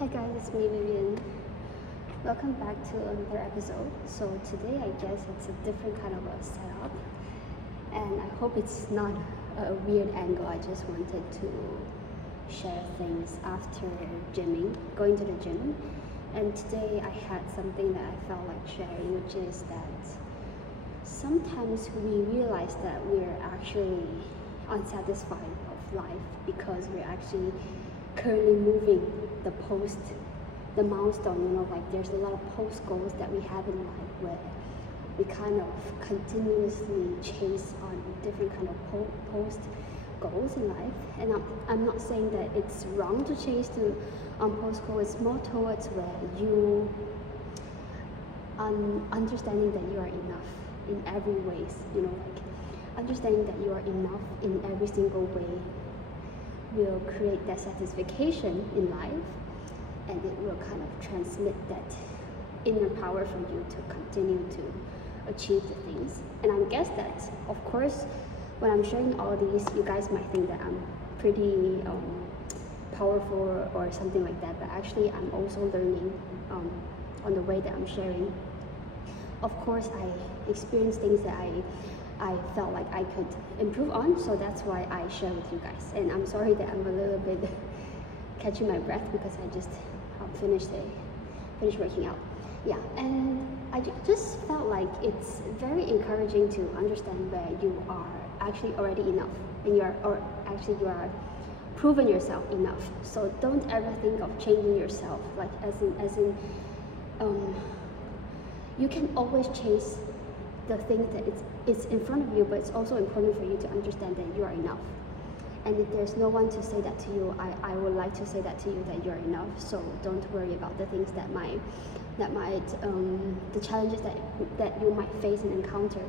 Hi guys, it's me Vivian. Welcome back to another episode. So today I guess it's a different kind of a setup, and I hope it's not a weird angle. I just wanted to share things after going to the gym. And today I had something that I felt like sharing, which is that sometimes we realize that we're actually unsatisfied of life because we're actually currently moving the milestone, like there's a lot of post goals that we have in life where we kind of continuously chase on different kind of post goals in life. And I'm not saying that it's wrong to chase on post goals. It's more towards where you understanding that you are enough in every ways, like understanding that you are enough in every single way will create that satisfaction in life, and it will kind of transmit that inner power for you to continue to achieve the things. And I guess that, of course, when I'm sharing all these, you guys might think that I'm pretty powerful or something like that, but actually I'm also learning on the way that I'm sharing. Of course, I experienced things that I felt like I could improve on, so that's why I share with you guys. And I'm sorry that I'm a little bit catching my breath because I just finished working out. Yeah, and I just felt like it's very encouraging to understand where you are actually already enough, and you are proven yourself enough. So don't ever think of changing yourself, like as in you can always chase the things that it's in front of you, but it's also important for you to understand that you are enough. And if there's no one to say that to you, I would like to say that to you, that you're enough. So don't worry about the things that might the challenges that you might face and encounter.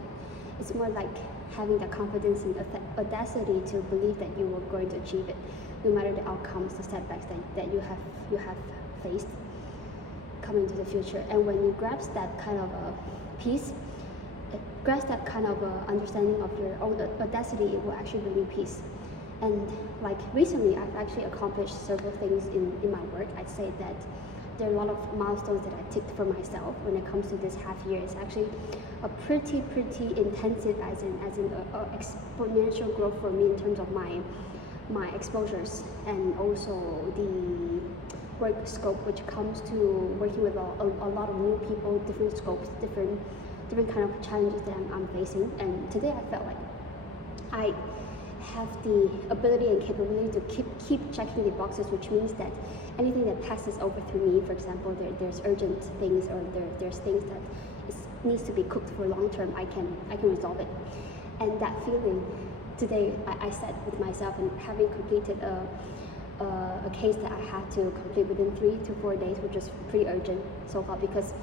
It's more like having the confidence and audacity to believe that you are going to achieve it, no matter the outcomes, the setbacks that you have faced coming to the future. And when you grasp that kind of a peace, grasp that kind of understanding of your own audacity, it will actually bring you peace. And like recently, I've actually accomplished several things in my work. I'd say that there are a lot of milestones that I ticked for myself when it comes to this half year. It's actually a pretty intensive, as in exponential growth for me in terms of my exposures, and also the work scope, which comes to working with a lot of new people, different scopes, different kind of challenges that I'm facing. And today I felt like I have the ability and capability to keep checking the boxes, which means that anything that passes over through me, for example, there's urgent things, or there's things that needs to be cooked for long term, I can resolve it. And that feeling today, I sat with myself, and having completed a case that I had to complete within 3 to 4 days, which was pretty urgent so far, because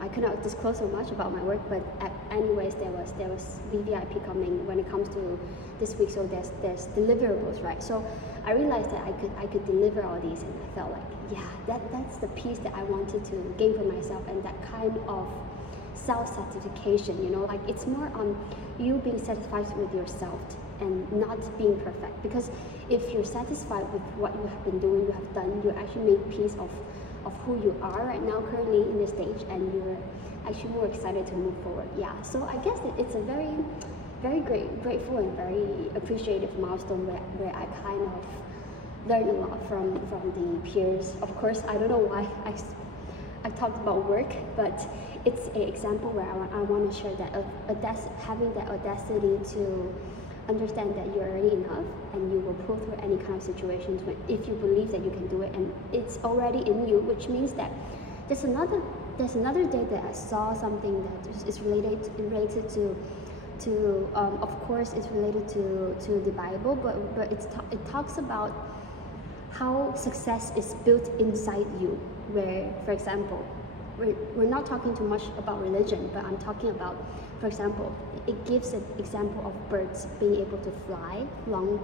I could not disclose so much about my work, but anyways, there was VVIP coming when it comes to this week, so there's deliverables, right? So I realized that I could deliver all these, and I felt like, yeah, that's the piece that I wanted to gain for myself, and that kind of self-satisfaction, like it's more on you being satisfied with yourself and not being perfect. Because if you're satisfied with what you have been doing, you have done, you actually make peace of who you are right now currently in this stage, and you're actually more excited to move forward. Yeah, so I guess that it's a very grateful and very appreciative milestone where I kind of learned a lot from the peers. Of course, I don't know why I talked about work, but it's an example where I want to share that having that audacity to understand that you're already enough, and you will pull through any kind of situations if you believe that you can do it, and it's already in you, which means that there's another day that I saw something that is related to of course it's related to the Bible, but it talks about how success is built inside you, where, for example, we're not talking too much about religion, but I'm talking about, for example, it gives an example of birds being able to fly long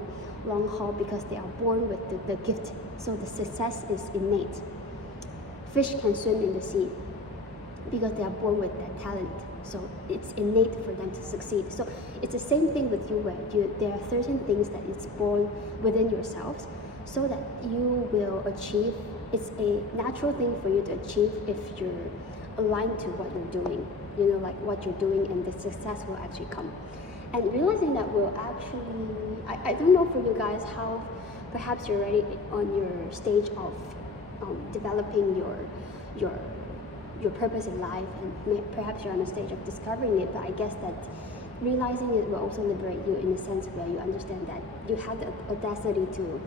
haul because they are born with the gift. So the success is innate. Fish can swim in the sea because they are born with that talent. So it's innate for them to succeed. So it's the same thing with you, where there are certain things that it's born within yourselves, so that you will achieve it's a natural thing for you to achieve if you're aligned to what you're doing. You know, like what you're doing, and the success will actually come. And realizing that will actually, I don't know for you guys how perhaps you're already on your stage of developing your purpose in life, and perhaps you're on a stage of discovering it, but I guess that realizing it will also liberate you in a sense where you understand that you have the audacity to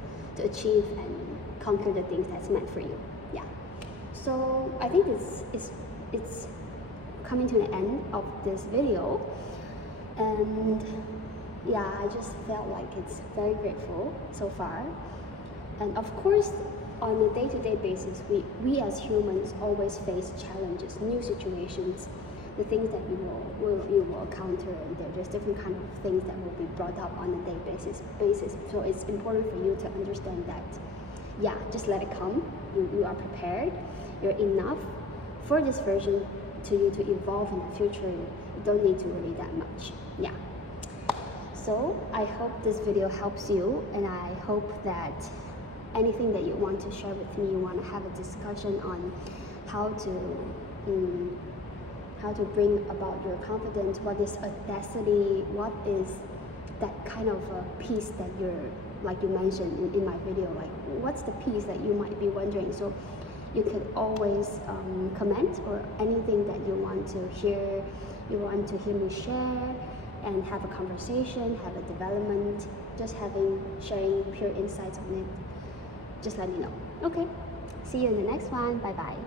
achieve and conquer the things that's meant for you. Yeah. So I think it's coming to the end of this video, and yeah, I just felt like it's very grateful so far. And of course, on a day-to-day basis, we as humans always face challenges, new situations, the things that you will encounter, and there are just different kind of things that will be brought up on a day basis. So it's important for you to understand that, yeah, just let it come. You are prepared. You're enough for this version to you to evolve in the future. You don't need to worry that much. Yeah. So I hope this video helps you, and I hope that anything that you want to share with me, you want to have a discussion on how to bring about your confidence, what is audacity, what is that kind of piece that you're, like you mentioned in my video, like what's the piece that you might be wondering. So you could always comment, or anything that you want to hear, me share, and have a conversation, have a development, just sharing pure insights on it. Just let me know. Okay, see you in the next one. Bye bye.